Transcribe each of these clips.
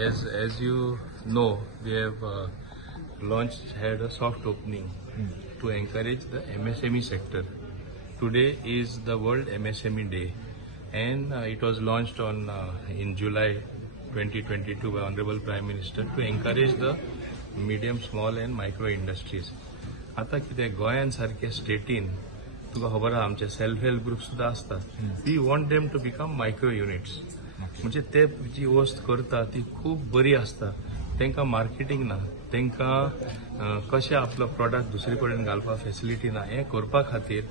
as you know, we have had a soft opening to encourage the MSME sector. Today is the World MSME Day, and it was launched on in July 2022 by Honorable Prime Minister to encourage the medium, small and micro industries. आता कितें गोंयान सारख्या स्टेटीन तुका खबर आहा आमचे self help group सुद्धा असतात. We want them to become micro units. म्हणजे ते जी वस्त करता ती खूप बरी असता. तांकां मार्केटिंग ना, तांकां कशें आपलो प्रोडक्ट दुसरे कडेन घालपा फॅसिलिटी ना. हें करपा खातीर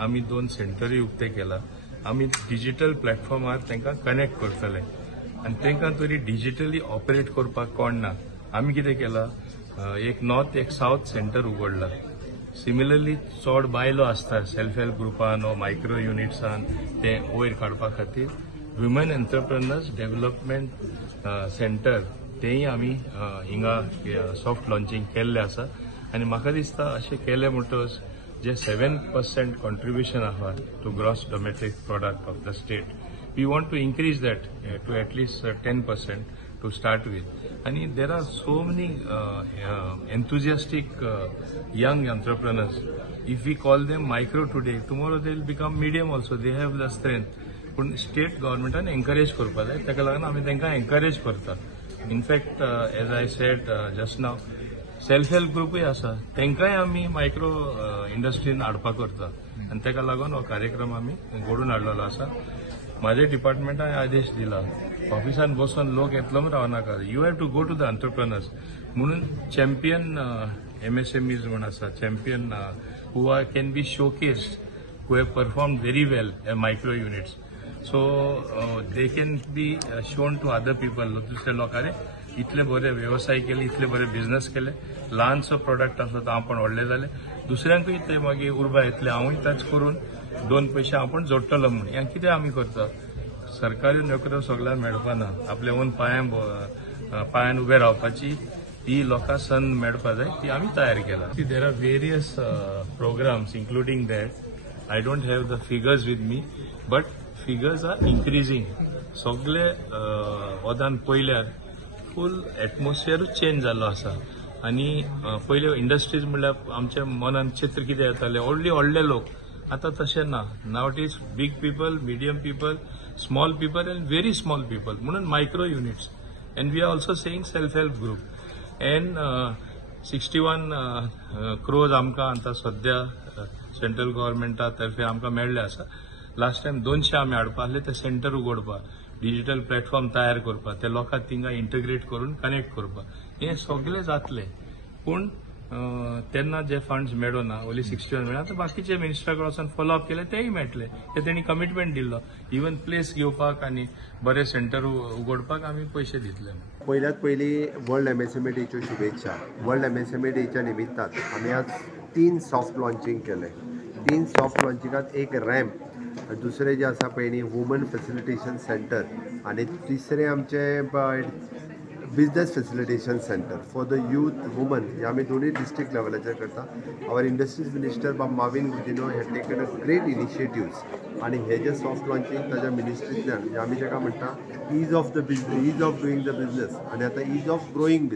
आमी 2 सेंटरूय उक्ते केला. आमी डिजिटल प्लॅटफॉर्मार तांकां कनेक्ट करतले आनी तांकां तरी डिजिटली ऑपरेट करपाक कोण ना. आमी कितें केला, एक नॉर्थ एक साउथ सेंटर उगडला. सिमिलरली चड बायलो असतात सेल्फ हेल्प ग्रुपान वा मायक्रो युनिट्सान ते वयर काडपा खातीर वुमन एंटरप्रेनर्स डेव्हलपमेंट सेंटर तेय आमी हिंगा सॉफ्ट लॉन्चिंग केल्ले आसा. आनी म्हाका दिसता अशें केलें म्हणटच जे 7% कॉन्ट्रिब्युशन आहा to gross domestic product of the state, we want to increase that to at least 10% to start with. And there are so many enthusiastic young entrepreneurs. If we call them micro today, tomorrow they will become medium also. They have the strength. पण state गव्हर्नमेंटान encourage करपा जाय, ताका लागून आमी तांकां encourage करता. In fact as I said just now, self help ग्रुपूय आसा, तांकांय आमी मायक्रो इंडस्ट्रीन हाडपा करता आनी ताका लागून हो कार्यक्रम आमी घडोवन हाडलेलो आसा. माझे डिपार्टमेंटान आदेश दिला, ऑफिसान बसून लोक येतलो म्हूण रावनाका, you have to go to the entrepreneurs. म्हणून चॅम्पियन MSMEs म्हूण आसा, champion who can be showcased, who have performed very well micro units. So they can be shown to other people. दुसरे लोकांनी इतले बरे व्यवसाय केले, इतले बरे बिझनेस केले, ल्हानसो प्रोडक्ट आसा तो आपण व्हडले जाले, दुसऱ्यांकूय ते मागीर उर्बा येतले. हांवूय टच करून 2 पयशे आपण जोडटलो म्हणून. हें कितें आमी करता, सरकारी नोकऱ्यो सगळ्यांक मेळपाना, आपल्या ओन पांयान उबे रावपाची ही लोकां संद मेळपा जाय, ती आमी तयार केला. There are various programmes including that. I don't have the figures with me, but figures are increasing. सगळे वदान पयल्यार फूल एटमॉस्फियरूच चेंज जाल्लो आसा. आनी पयले इंडस्ट्रीज म्हणल्यार आमच्या मनान चित्र कितें येतालें, व्हडले लोक. आता तशें ना. Now it is big people, medium people, small people and very small people, म्हणून micro units. And we are also saying self help group. And 61 crores आमकां आतां सध्या सेंट्रल गव्हर्नमेंटा तर्फे आमकां मेळ्ळे आसा. लास्ट टायम 200 आमी हाडपा आसले, ते सेंटर उगडपा, डिजिटल प्लॅटफॉर्म तयार करपा, ते लोकांक थिंगा इंटग्रेट करून कनेक्ट करपा, हें सगळें जातलें. पूण तेन्ना जे फंड्स मेळो ना, ओन्ली 61 मेळ्ळा. आतां बाकीचे मिनिस्टरा कडे वचून फॉलोअप केले तेय मेळटले. ते तेणी कमिटमेंट दिल्लो, इवन प्लेस घेवपाक आनी बरे सेंटर उगडपाक आमी पयशे दितले. पहिल्यात पयली वर्ल्ड MSME डेच्यो शुभेच्छा. वर्ल्ड MSME डेच्या निमित्तान आमी आज 3 सॉफ्ट लॉन्चिंग केले. 3 सॉफ्ट लॉन्चिंगात एक रॅम्प, दुसरे जे आसा पळय न्ही वुमन फॅसिलिटेशन सेंटर, आनी तिसरे आमचे business facilitation centre for the youth woman. हे आमी दोनूय डिस्ट्रिक्ट लेवलाचेर करता. आवर इंडस्ट्रीज मिनिस्टर बाब माविन गुदिनो हे टेकन अ ग्रेट इनिशिएटिव्स. आनी हे जे सॉफ्ट लॉन्चिंग ताच्या मिनिस्ट्रींतल्यान आमी जेका म्हणटा ईज ऑफ डुईंग द बिजनेस, आनी आतां ईज ऑफ ग्रोईंग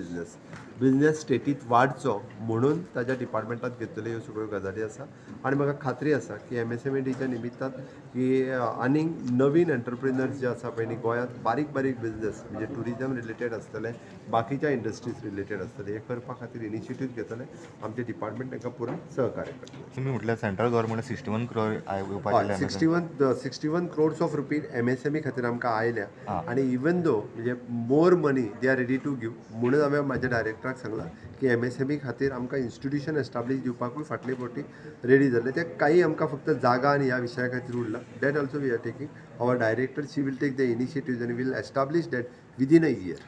बिजनेस स्टेटीत वाडचो म्हणून ताच्या डिपार्टमेंटात घेतलेल्यो ह्यो सगळ्यो गजाली आसा. आनी म्हाका खात्री आसा की MSME डेच्या निमित्तान की आनीक नवीन एंटरप्रिनर्स जे आसा पळय न्ही गोंयांत बारीक बिजनेस म्हणजे टुरिजम रिलेटेड आसतले, बाकीच्या इंडस्ट्रीज रिलेटेड आसतले, हे करपा खातीर इनिशिएटीव घेतले. आमचे डिपार्टमेंट तांकां पुराय सहकार्य करता. तुम्ही म्हटल्यार central government 61 crore 61 crores of rupees MSME खातीर आमकां आयल्या. आनी इवन दो म्हणजे more money they are ready to give. म्हणून हांवें म्हाज्या डायरेक्टराक सांगलां की MSME खातीर आमकां इन्स्टिट्यूशन एस्टाब्लीश दिवपाकूय फाटले फावटी रेडी जाल्ले. ते काही आमकां फक्त जागा आनी ह्या विशया खातीर उरला. That also we are taking. Our director she will take the initiative आनी will establish that within a year.